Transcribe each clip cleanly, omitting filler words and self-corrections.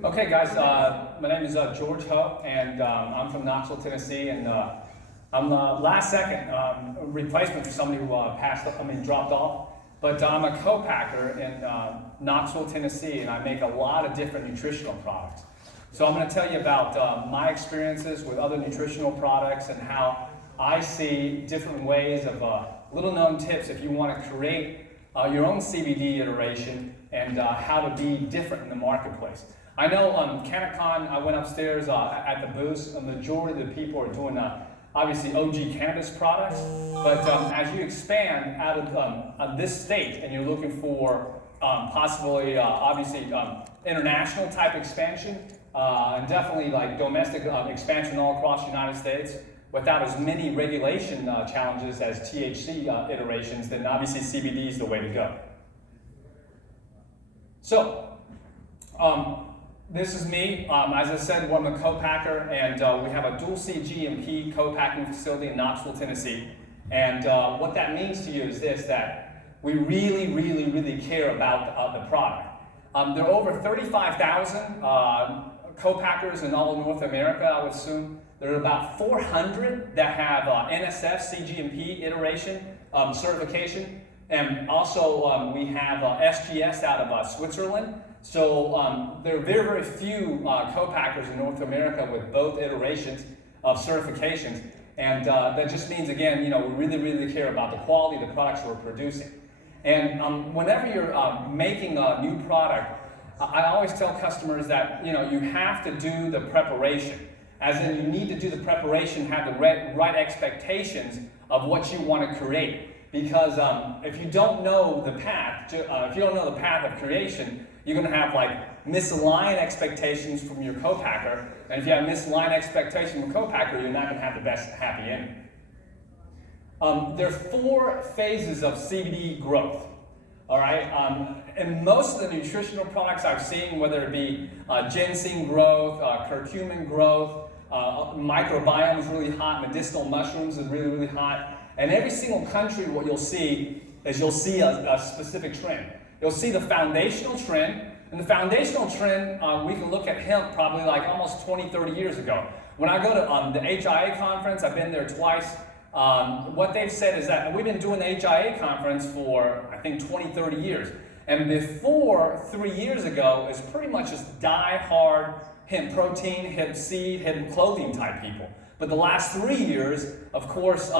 Okay, guys, my name is George Ho, and I'm from Knoxville, Tennessee, and I'm the last second replacement for somebody who dropped off. But I'm a co-packer in Knoxville, Tennessee, and I make a lot of different nutritional products. So I'm going to tell you about my experiences with other nutritional products and how I see different ways of little known tips if you want to create your own CBD iteration and how to be different in the marketplace. I know CannaCon, I went upstairs at the booth. A majority of the people are doing obviously OG cannabis products, but as you expand out of this state and you're looking for possibly international type expansion and definitely like domestic expansion all across the United States without as many regulation challenges as THC iterations, then obviously CBD is the way to go. So, this is me. As I said, I'm a co-packer, and we have a dual CGMP co-packing facility in Knoxville, Tennessee. And what that means to you is this, that we really care about the product. There are over 35,000 co-packers in all of North America, I would assume. There are about 400 that have NSF CGMP iteration certification. And also we have SGS out of Switzerland. So there are very few co-packers in North America with both iterations of certifications. And that just means, again, we really care about the quality of the products we're producing. And whenever you're making a new product, I always tell customers that you have to do the preparation. As in, you need to do the preparation, have the right expectations of what you want to create. Because if you don't know the path, of creation, you're going to have like misaligned expectations from your co-packer, and if you have misaligned expectations from a co-packer, you're not going to have the best happy ending. There are 4 phases of CBD growth. All right, and most of the nutritional products I've seen, whether it be ginseng growth, curcumin growth, microbiome is really hot, medicinal mushrooms is really hot. And every single country, what you'll see is a specific trend. You'll see the foundational trend, and the foundational trend, we can look at hemp probably like almost 20, 30 years ago. When I go to the HIA conference, I've been there twice, what they've said is that we've been doing the HIA conference for, I think, 20, 30 years. And before 3 years ago, it's pretty much just die-hard hemp protein, hemp seed, hemp clothing type people. But the last 3 years, of course,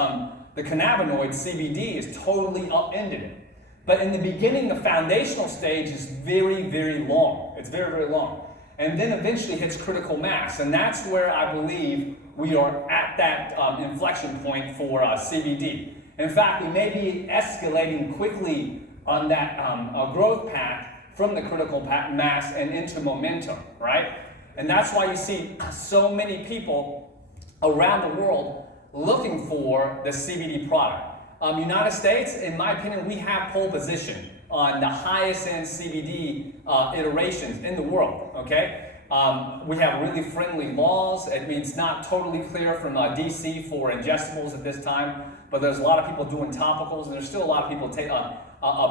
the cannabinoid CBD is totally upended it. But in the beginning, the foundational stage is very long. It's very long. And then eventually hits critical mass. And that's where I believe we are at that inflection point for CBD. In fact, we may be escalating quickly on that growth path from the critical mass and into momentum, right? And that's why you see so many people around the world looking for the CBD product. United States, in my opinion, we have pole position on the highest end CBD iterations in the world, okay? We have really friendly laws. I mean, it's not totally clear from DC for ingestibles at this time, but there's a lot of people doing topicals, and there's still a lot of people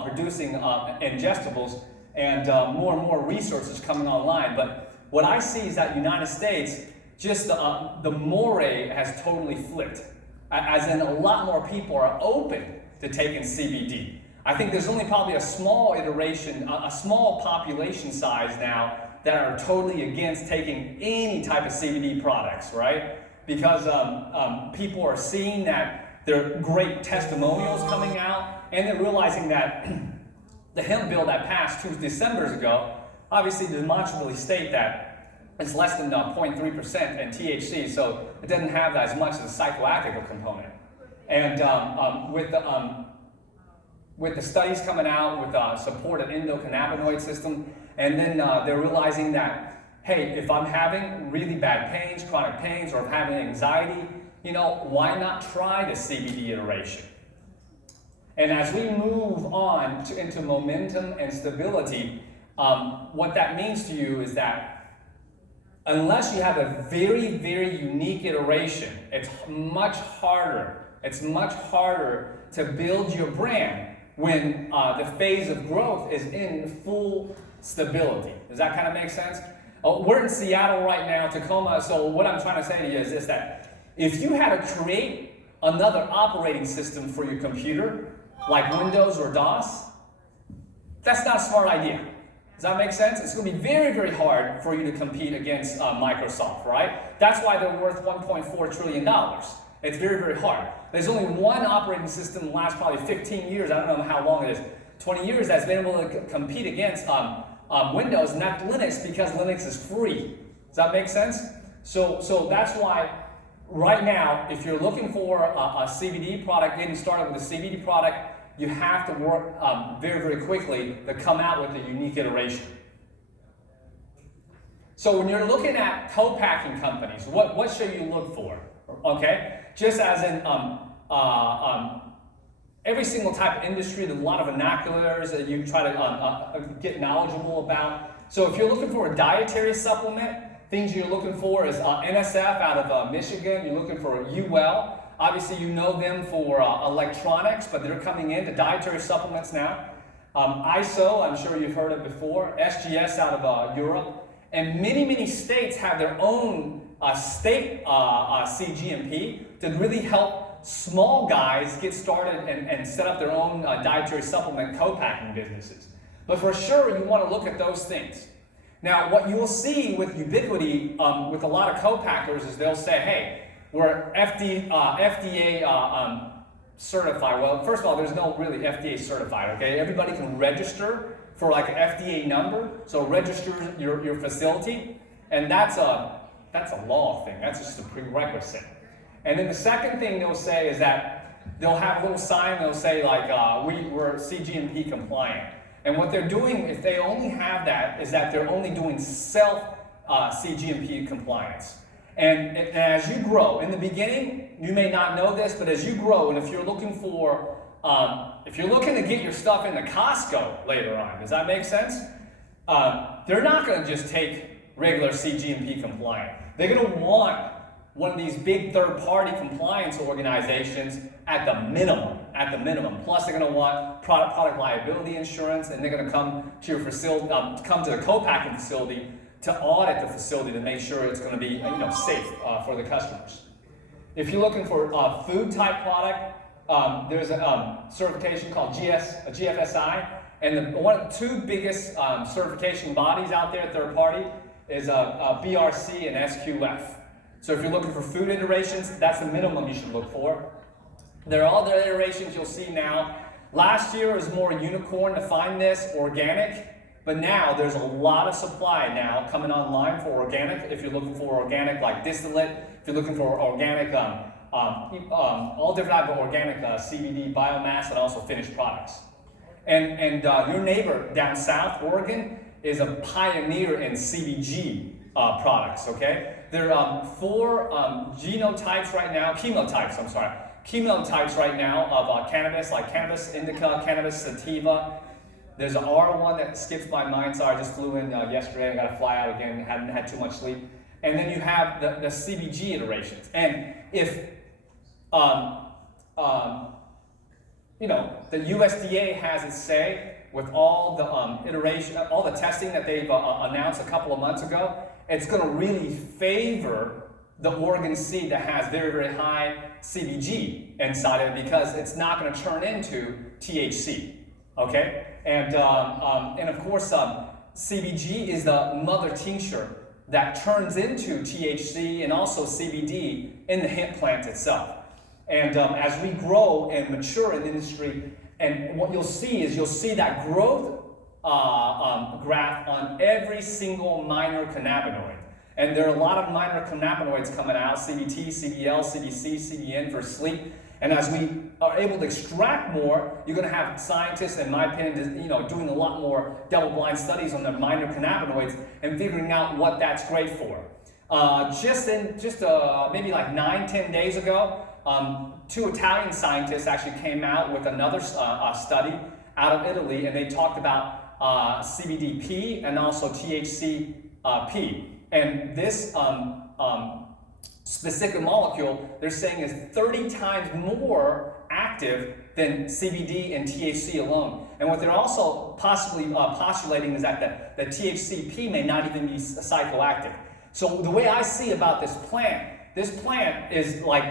producing ingestibles, and more resources coming online. But what I see is that United States, just the moray has totally flipped. As in, a lot more people are open to taking CBD. I think there's only probably a small iteration, a small population size now that are totally against taking any type of CBD products, right? Because people are seeing that there are great testimonials coming out, and they're realizing that the hemp bill that passed 2 Decembers ago obviously demonstrably state that it's less than 0.3% in THC, so it doesn't have as much of the psychoactive component. And with the studies coming out with supported endocannabinoid system, and then they're realizing that, hey, if I'm having really bad pains, chronic pains, or I'm having anxiety, why not try the CBD iteration? And as we move on into momentum and stability, what that means to you is that unless you have a very unique iteration, it's much harder to build your brand when the phase of growth is in full stability. Does that kind of make sense? We're in Seattle right now, Tacoma, so what I'm trying to say to you is this, that if you had to create another operating system for your computer, like Windows or DOS, that's not a smart idea. Does that make sense? It's going to be very, very hard for you to compete against Microsoft, right? That's why they're worth $1.4 trillion. It's very, very hard. There's only one operating system in the last probably 15 years, I don't know how long it is, 20 years, that's been able to compete against Windows, and that's Linux, because Linux is free. Does that make sense? So that's why right now, if you're looking for a CBD product, getting started with a CBD product, you have to work very, very quickly to come out with a unique iteration. So when you're looking at co-packing companies, what should you look for? Okay, just as in every single type of industry, there's a lot of vernaculars that you try to get knowledgeable about. So if you're looking for a dietary supplement, things you're looking for is NSF out of Michigan. You're looking for UL. Obviously, you know them for electronics, but they're coming into dietary supplements now. ISO, I'm sure you've heard of before. SGS out of Europe. And many, many states have their own state CGMP to really help small guys get started and set up their own dietary supplement co-packing businesses. But for sure, you want to look at those things. Now, what you'll see with Ubiquity, with a lot of co-packers, is they'll say, hey, we're FDA certified. Well, first of all, there's no really FDA certified, okay? Everybody can register for like an FDA number, so register your facility, and that's a law thing. That's just a prerequisite. And then the second thing they'll say is that they'll have a little sign, they'll say like, we're CGMP compliant. And what they're doing, if they only have that, is that they're only doing self CGMP compliance. And as you grow, in the beginning, you may not know this, but as you grow, and if you're looking for, if you're looking to get your stuff into Costco later on, does that make sense? They're not going to just take regular CGMP compliant. They're going to want one of these big third-party compliance organizations at the minimum. Plus, they're going to want product liability insurance, and they're going to come to your facility, come to the co-packing facility to audit the facility to make sure it's going to be safe for the customers. If you're looking for a food-type product, there's a certification called GFSI, and one of the two biggest certification bodies out there, third-party, is BRC and SQF. So if you're looking for food iterations, that's the minimum you should look for. There are other iterations you'll see now. Last year was more unicorn to find this, organic, but now there's a lot of supply now coming online for organic. If you're looking for organic like distillate, if you're looking for organic, all different types of organic CBD, biomass, and also finished products. And your neighbor down south, Oregon, is a pioneer in CBG products, okay? There are 4 chemotypes right now of cannabis, like cannabis indica, cannabis sativa. There's an R1 that skips my mind, sorry, I just flew in yesterday, I gotta fly out again, hadn't had too much sleep. And then you have the CBG iterations. And if, the USDA has its say with all the all the testing that they've announced a couple of months ago, it's gonna really favor the Oregon seed that has very, very high CBG inside of it, because it's not gonna turn into THC, okay? And of course, CBG is the mother tincture that turns into THC and also CBD in the hemp plant itself. And as we grow and mature in the industry, and what you'll see that growth graph on every single minor cannabinoid. And there are a lot of minor cannabinoids coming out, CBT, CBL, CBC, CBN for sleep. And as we are able to extract more, you're going to have scientists, in my opinion, doing a lot more double-blind studies on the minor cannabinoids and figuring out what that's great for. Maybe like 9-10 days ago, 2 Italian scientists actually came out with another study out of Italy, and they talked about CBDP and also THCP. And this specific molecule, they're saying, is 30 times more active than CBD and THC alone. And what they're also possibly postulating is that the THCP may not even be psychoactive. So the way I see about this plant is like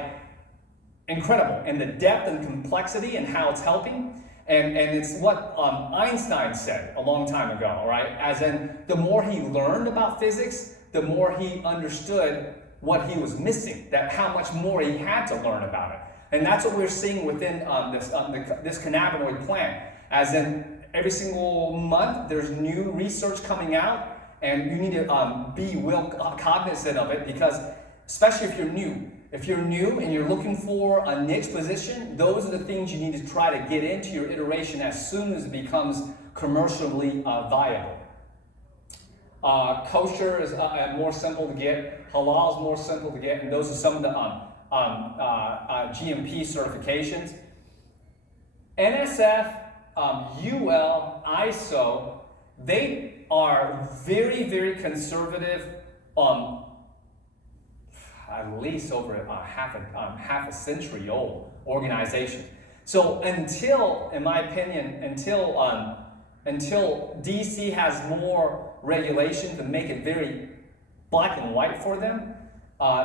incredible in the depth and complexity and how it's helping. And it's what Einstein said a long time ago, all right? As in, the more he learned about physics, the more he understood what he was missing, that how much more he had to learn about it. And that's what we're seeing within this cannabinoid plant. As in, every single month, there's new research coming out, and you need to be well cognizant of it, because especially if you're new and you're looking for a niche position, those are the things you need to try to get into your iteration as soon as it becomes commercially viable. Kosher is more simple to get, halal is more simple to get, and those are some of the GMP certifications. NSF, UL, ISO, they are very, very conservative, at least over half a century old organization. So in my opinion, until DC has more regulation to make it very black and white for them,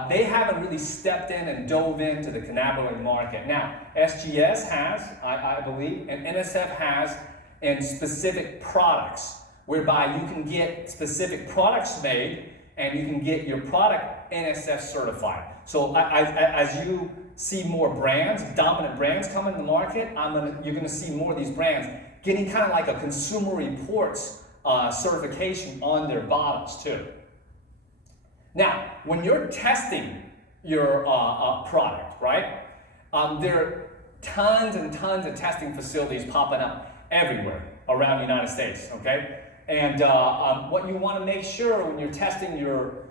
they haven't really stepped in and dove into the cannabinoid market. Now, SGS has, I believe, and NSF has in specific products, whereby you can get specific products made and you can get your product NSF certified. So as you see more brands, dominant brands come in the market, you're gonna see more of these brands getting kind of like a Consumer Reports certification on their bottles too. Now, when you're testing your product, right? There are tons and tons of testing facilities popping up everywhere around the United States, okay? And what you want to make sure when you're testing your,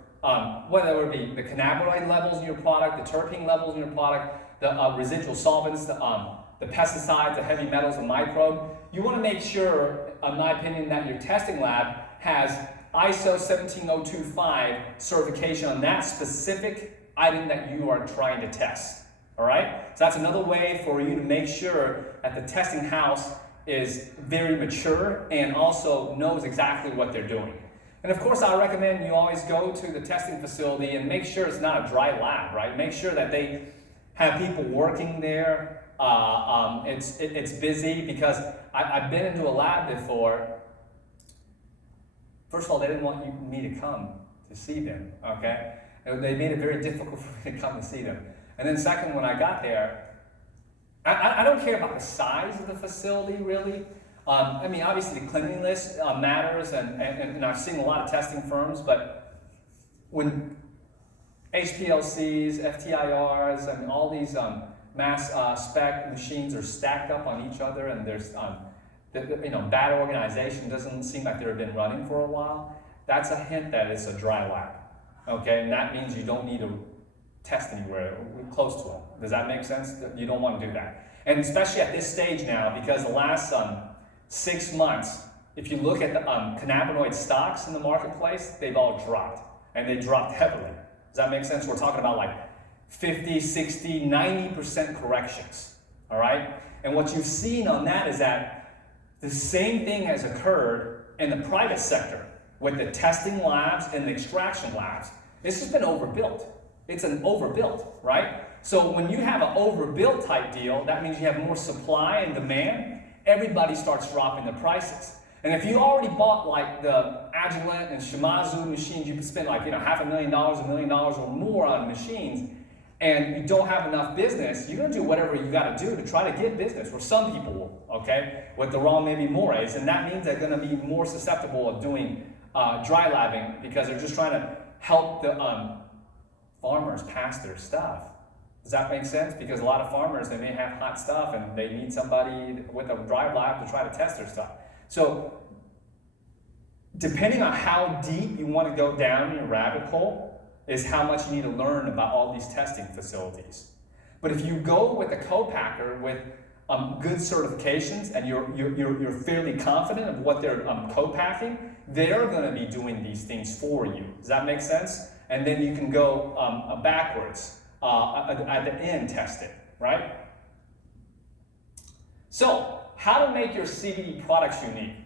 whether it be the cannabinoid levels in your product, the terpene levels in your product, the residual solvents, the pesticides, the heavy metals, the microbe, you want to make sure, in my opinion, that your testing lab has ISO 17025 certification on that specific item that you are trying to test, all right? So that's another way for you to make sure that the testing house is very mature and also knows exactly what they're doing. And of course, I recommend you always go to the testing facility and make sure it's not a dry lab, right? Make sure that they have people working there. It's busy, because I've been into a lab before. First of all, they didn't want me to come to see them, okay? They made it very difficult for me to come to see them. And then second, when I got there, I don't care about the size of the facility, really. I mean, obviously the cleanliness matters, and I've seen a lot of testing firms, but when HPLCs, FTIRs, and all these mass spec machines are stacked up on each other, and there's bad organization, doesn't seem like they've been running for a while, that's a hint that it's a dry lab, okay? And that means you don't need to test anywhere close to them. Does that make sense? You don't want to do that. And especially at this stage now, because the last 6 months, if you look at the cannabinoid stocks in the marketplace, they've all dropped, and they dropped heavily. Does that make sense? We're talking about like 50, 60, 90% corrections, all right? And what you've seen on that is that the same thing has occurred in the private sector with the testing labs and the extraction labs. This has been overbuilt. It's an overbuilt, right? So when you have an overbuilt type deal, that means you have more supply and demand. Everybody starts dropping the prices. And if you already bought like the Agilent and Shimazu machines, you could spend like $500,000, $1 million or more on machines, and you don't have enough business, you're gonna do whatever you gotta do to try to get business, or some people will, okay, with the wrong maybe mores, and that means they're gonna be more susceptible of doing dry labbing, because they're just trying to help the farmers pass their stuff. Does that make sense? Because a lot of farmers, they may have hot stuff and they need somebody with a dry lab to try to test their stuff. So depending on how deep you want to go down in your rabbit hole is how much you need to learn about all these testing facilities. But if you go with a co-packer with good certifications and you're fairly confident of what they're co-packing, they're going to be doing these things for you. Does that make sense? And then you can go backwards at the end test it, right? So how to make your CBD products unique.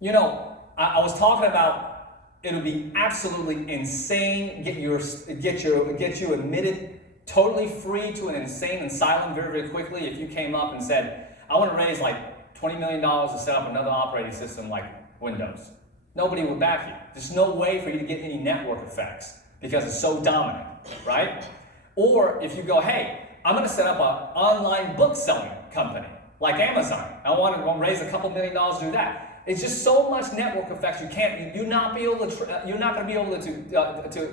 You know, I was talking about it would be absolutely insane, get you admitted totally free to an insane asylum very, very quickly if you came up and said, I want to raise like $20 million to set up another operating system like Windows. Nobody would back you. There's no way for you to get any network effects because it's so dominant, right? Or if you go, hey, I'm going to set up an online book selling company like Amazon. I want to raise a couple $1 million to do that. It's just so much network effects. You're not going to be able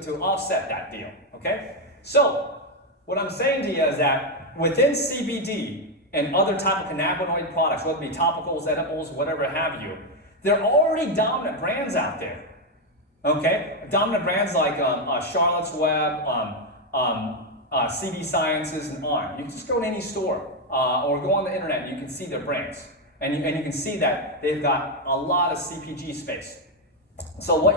to offset that deal. Okay. So what I'm saying to you is that within CBD and other type of cannabinoid products, whether it be topicals, edibles, whatever have you, there are already dominant brands out there. Okay, dominant brands like Charlotte's Web, CB Sciences, and on. You can just go to any store or go on the internet and you can see their brands. And you can see that they've got a lot of CPG space. So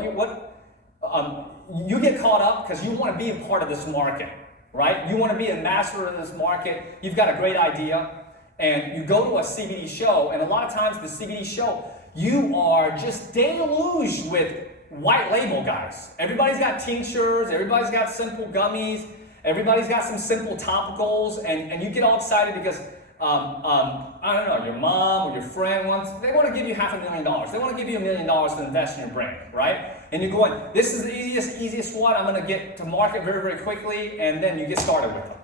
you get caught up because you want to be a part of this market, right? You want to be a master of this market. You've got a great idea, and you go to a CBD show, and a lot of times the CBD show, you are just deluged with white label guys. Everybody's got tinctures, everybody's got simple gummies, everybody's got some simple topicals, and you get all excited because I don't know, your mom or your friend they want to give you $500,000. They want to give you $1 million to invest in your brand, right? And you're going, this is the easiest one. I'm going to get to market very, very quickly, and then you get started with them.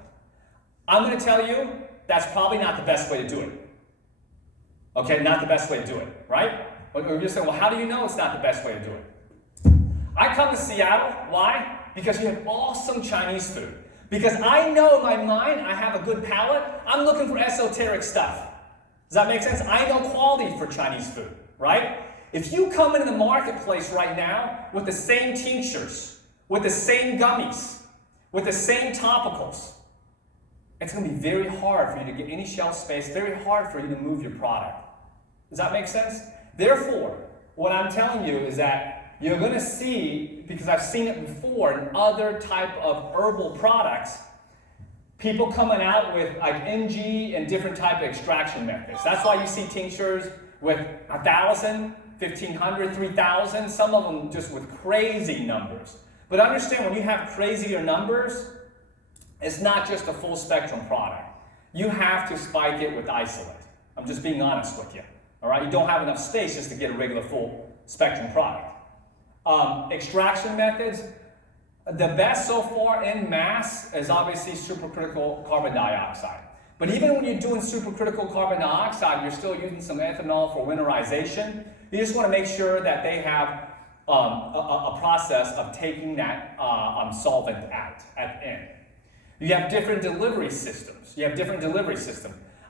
I'm going to tell you, that's probably not the best way to do it. Okay, not the best way to do it, right? Or you're saying, well, how do you know it's not the best way to do it? I come to Seattle, why? Because you have awesome Chinese food. Because I know in my mind I have a good palate, I'm looking for esoteric stuff. Does that make sense? I know quality for Chinese food, right? If you come into the marketplace right now with the same tinctures, with the same gummies, with the same topicals, it's going to be very hard for you to get any shelf space, very hard for you to move your product. Does that make sense? Therefore, what I'm telling you is that you're going to see, because I've seen it before in other type of herbal products, people coming out with like NG and different type of extraction methods. That's why you see tinctures with 1,000, 1,500, 3,000, some of them just with crazy numbers. But understand, when you have crazier numbers, it's not just a full spectrum product. You have to spike it with isolate. I'm just being honest with you. All right, you don't have enough space just to get a regular full spectrum product. Extraction methods, the best so far in mass is obviously supercritical carbon dioxide. But even when you're doing supercritical carbon dioxide, you're still using some ethanol for winterization. You just want to make sure that they have a process of taking that solvent out at the end. You have different delivery systems.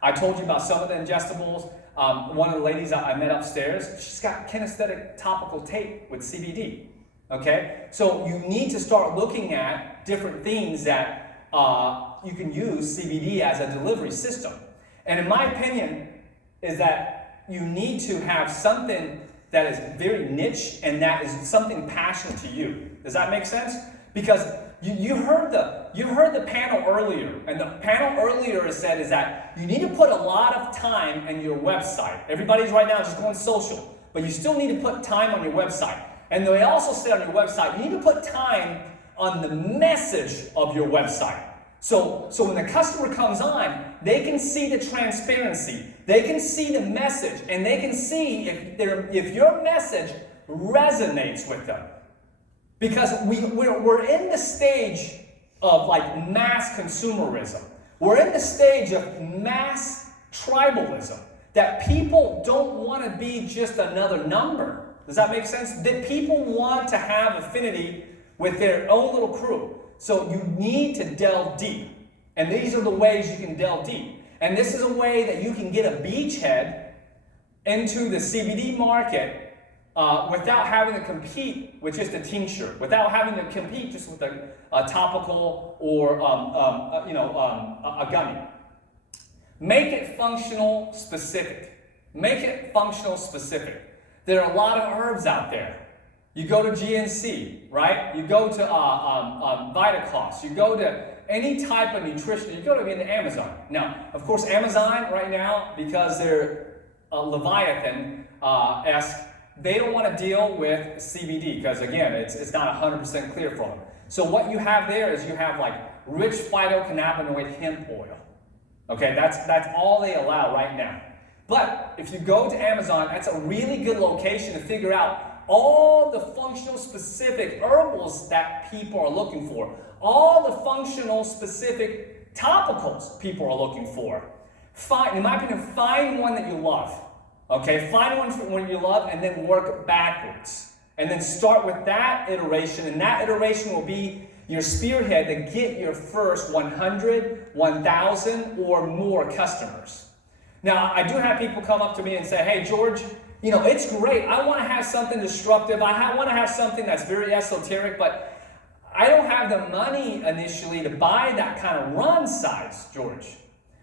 I told you about some of the ingestibles. One of the ladies I met upstairs, she's got kinesthetic topical tape with CBD. Okay, so you need to start looking at different things that you can use CBD as a delivery system. And in my opinion, is that you need to have something that is very niche and that is something passionate to you. Does that make sense? Because you heard the panel earlier, and the panel earlier said is that you need to put a lot of time in your website. Everybody's right now just going social, but you still need to put time on your website. And they also said on your website, you need to put time on the message of your website. So when the customer comes on, they can see the transparency, they can see the message, and they can see if your message resonates with them. Because we're in the stage of like mass consumerism. We're in the stage of mass tribalism. That people don't want to be just another number. Does that make sense? That people want to have affinity with their own little crew. So you need to delve deep. And these are the ways you can delve deep. And this is a way that you can get a beachhead into the CBD market without having to compete with just a tincture, without having to compete just with a topical or a gummy. Make it functional specific. Make it functional specific. There are a lot of herbs out there. You go to GNC, right? You go to Vitacost. You go to any type of nutrition. You go to Amazon. Now, of course, Amazon right now, because they're Leviathan-esque, they don't want to deal with CBD because, again, it's not 100% clear for them. So what you have there is you have like rich phytocannabinoid hemp oil. Okay, that's all they allow right now. But if you go to Amazon, that's a really good location to figure out all the functional specific herbals that people are looking for, all the functional specific topicals people are looking for. In my opinion, find one that you love. Okay, find one you love and then work backwards. And then start with that iteration, and that iteration will be your spearhead to get your first 100, 1,000 or more customers. Now, I do have people come up to me and say, hey, George, you know, it's great. I want to have something disruptive. I want to have something that's very esoteric, but I don't have the money initially to buy that kind of run size, George.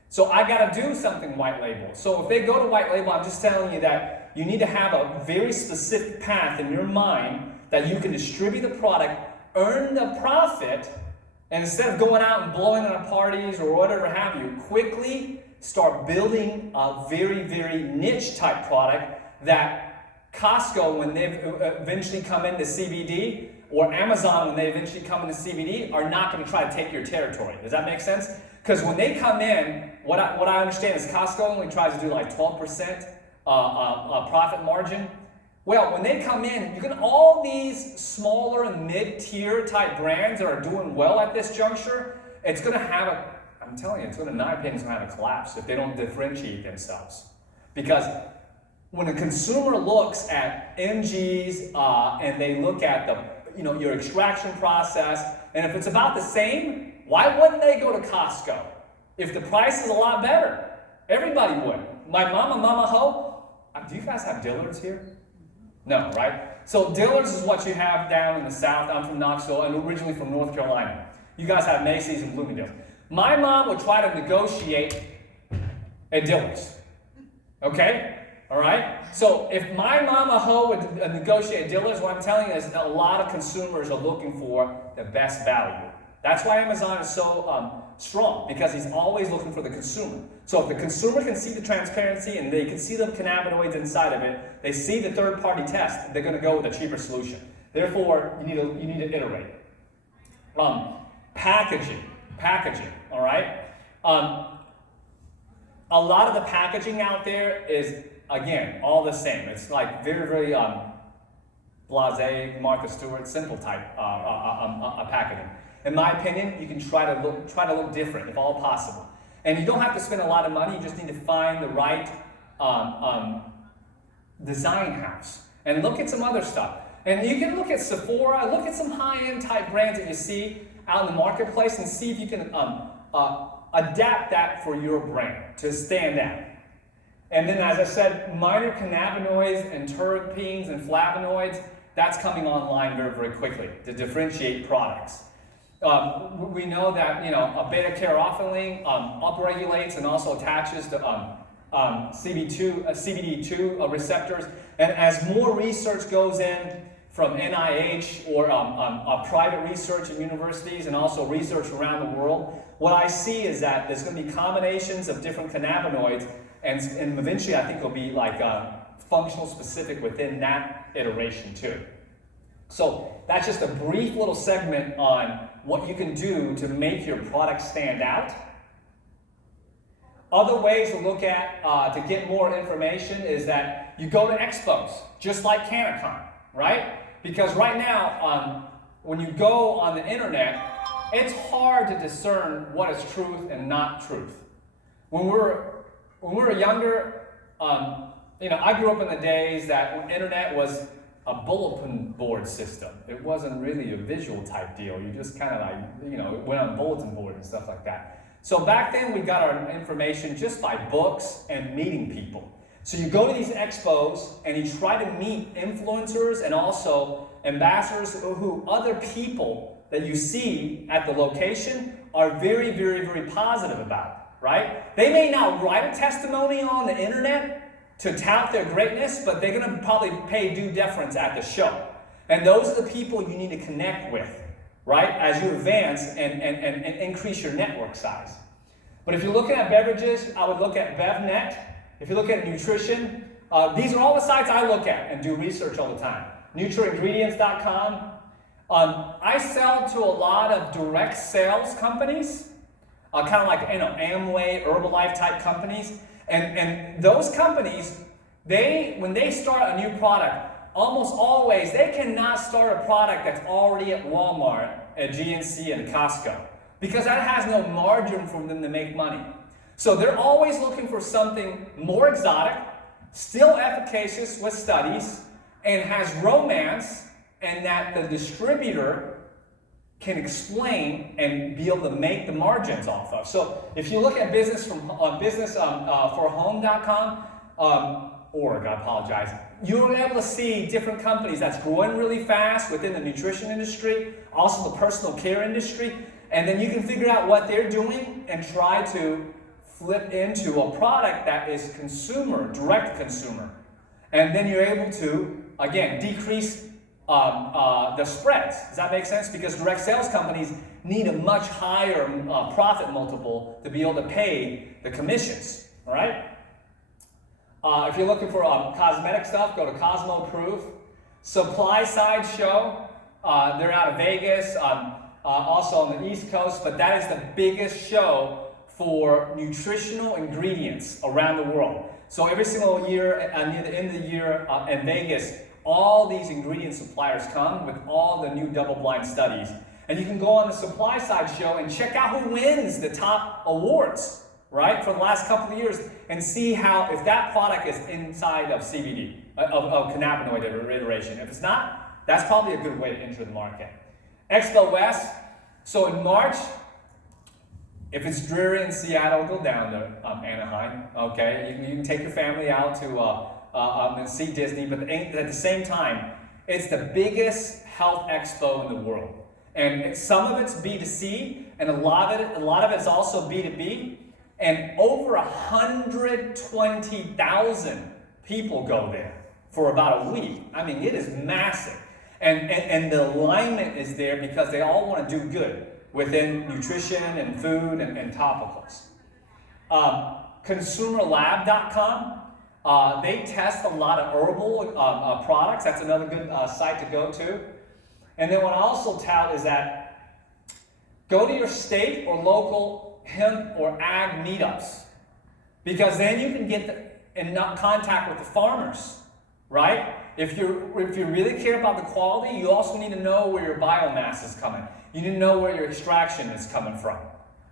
So I got to do something white label. So if they go to white label, I'm just telling you that you need to have a very specific path in your mind that you can distribute the product, earn the profit, and instead of going out and blowing it on parties or whatever have you, quickly start building a very, very niche type product that Costco, when they eventually come into CBD, or Amazon, when they eventually come into CBD, are not going to try to take your territory. Does that make sense? Because when they come in, what I understand is Costco only tries to do like 12% profit margin. Well, when they come in, you can all these smaller and mid-tier type brands that are doing well at this juncture, it's going to have I'm telling you, in my opinion, it's going to have a collapse if they don't differentiate themselves. Because when a consumer looks at MGs and they look at your extraction process, and if it's about the same, why wouldn't they go to Costco? If the price is a lot better, everybody would. My mama ho, do you guys have Dillard's here? No, right? So Dillard's is what you have down in the South. I'm from Knoxville and originally from North Carolina. You guys have Macy's and Bloomingdale's. My mom would try to negotiate at Dillard's. Okay? All right? So if my mama ho would negotiate at Dillard's, what I'm telling you is that a lot of consumers are looking for the best value. That's why Amazon is so strong, because he's always looking for the consumer. So if the consumer can see the transparency and they can see the cannabinoids inside of it, they see the third-party test, they're going to go with a cheaper solution. Therefore, you need to iterate. Packaging, all right? A lot of the packaging out there is, again, all the same. It's like very, very blasé, Martha Stewart, simple type packaging. In my opinion, you can try to look different if all possible. And you don't have to spend a lot of money, you just need to find the right design house. And look at some other stuff. And you can look at Sephora, look at some high-end type brands that you see out in the marketplace and see if you can adapt that for your brand to stand out. And then, as I said, minor cannabinoids and terpenes and flavonoids, that's coming online very, very quickly to differentiate products. We know that a beta-caryophyllene upregulates and also attaches to CBD2 receptors. And as more research goes in from NIH or private research at universities and also research around the world, what I see is that there's going to be combinations of different cannabinoids, and eventually I think it'll be like functional specific within that iteration too. So that's just a brief little segment on what you can do to make your product stand out. Other ways to look at to get more information is that you go to expos, just like CannaCon, right? Because right now, when you go on the internet, it's hard to discern what is truth and not truth. When we were younger, I grew up in the days that when internet was a bulletin board system. It wasn't really a visual type deal. You just kind of went on bulletin board and stuff like that. So back then we got our information just by books and meeting people. So you go to these expos and you try to meet influencers and also ambassadors who other people that you see at the location are very, very, very positive about, right? They may not write a testimonial on the internet to tout their greatness, but they're going to probably pay due deference at the show. And those are the people you need to connect with, right, as you advance and increase your network size. But if you're looking at beverages, I would look at BevNet. If you look at nutrition, these are all the sites I look at and do research all the time. NutriIngredients.com. I sell to a lot of direct sales companies, kind of like Amway, Herbalife type companies. And those companies, when they start a new product, almost always, they cannot start a product that's already at Walmart, at GNC, and Costco, because that has no margin for them to make money. So they're always looking for something more exotic, still efficacious with studies, and has romance, and that the distributor can explain and be able to make the margins off of. So if you look at businessforhome.com, org, I apologize, you're able to see different companies that's growing really fast within the nutrition industry, also the personal care industry, and then you can figure out what they're doing and try to flip into a product that is consumer, direct consumer. And then you're able to, again, decrease the spreads. Does that make sense? Because direct sales companies need a much higher profit multiple to be able to pay the commissions, all right? If you're looking for cosmetic stuff, go to Cosmo Proof. Supply Side Show, they're out of Vegas, also on the East Coast, but that is the biggest show for nutritional ingredients around the world. So every single year, near the end of the year in Vegas, all these ingredient suppliers come with all the new double-blind studies. And you can go on the Supply Side Show and check out who wins the top awards, right, for the last couple of years, and see how, if that product is inside of CBD, of cannabinoid iteration. If it's not, that's probably a good way to enter the market. Expo West, so in March, if it's dreary in Seattle, go down to Anaheim, okay? You can take your family out to see Disney, but at the same time, it's the biggest health expo in the world. And some of it's B2C, and a lot of it's also B2B, and over 120,000 people go there for about a week. I mean, it is massive. And the alignment is there because they all want to do good within nutrition and food and topicals. ConsumerLab.com, they test a lot of herbal products. That's another good site to go to. And then what I also tout is that go to your state or local hemp or ag meetups, because then you can get in contact with the farmers, right? If you really care about the quality, you also need to know where your biomass is coming. You need to know where your extraction is coming from.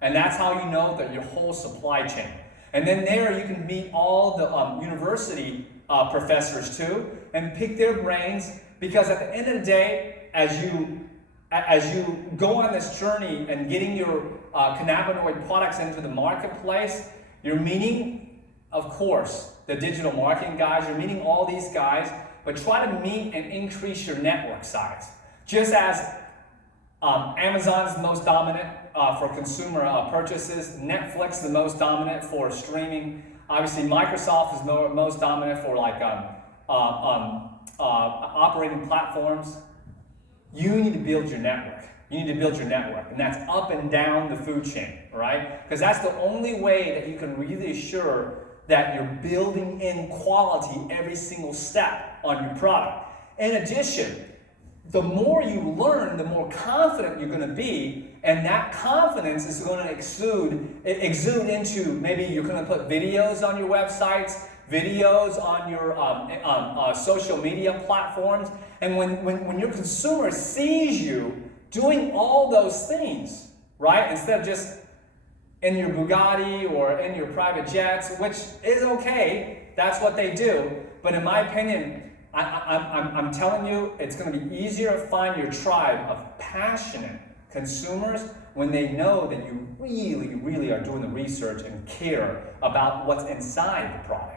And that's how you know that your whole supply chain. And then there you can meet all the university professors too and pick their brains, because at the end of the day, as you go on this journey and getting your cannabinoid products into the marketplace, you're meeting, of course, the digital marketing guys, you're meeting all these guys, but try to meet and increase your network size. Just as Amazon's the most dominant for consumer purchases, Netflix the most dominant for streaming, obviously Microsoft is most dominant for like operating platforms. You need to build your network. You need to build your network, and that's up and down the food chain, right? Because that's the only way that you can really assure that you're building in quality every single step on your product. In addition, the more you learn, the more confident you're going to be, and that confidence is going to exude into, maybe you're going to put videos on your websites, videos on your social media platforms, and when your consumer sees you doing all those things, right, instead of just in your Bugatti or in your private jets, which is okay, that's what they do, but in my opinion, I'm telling you, it's going to be easier to find your tribe of passionate consumers when they know that you really, really are doing the research and care about what's inside the product.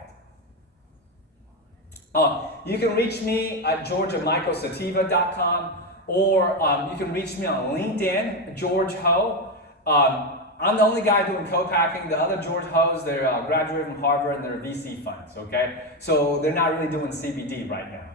You can reach me at georgiamichaelsativa.com, or you can reach me on LinkedIn, George Ho. I'm the only guy doing co-packing. The other George Ho's, they're graduated from Harvard and they're VC funds, okay? So they're not really doing CBD right now.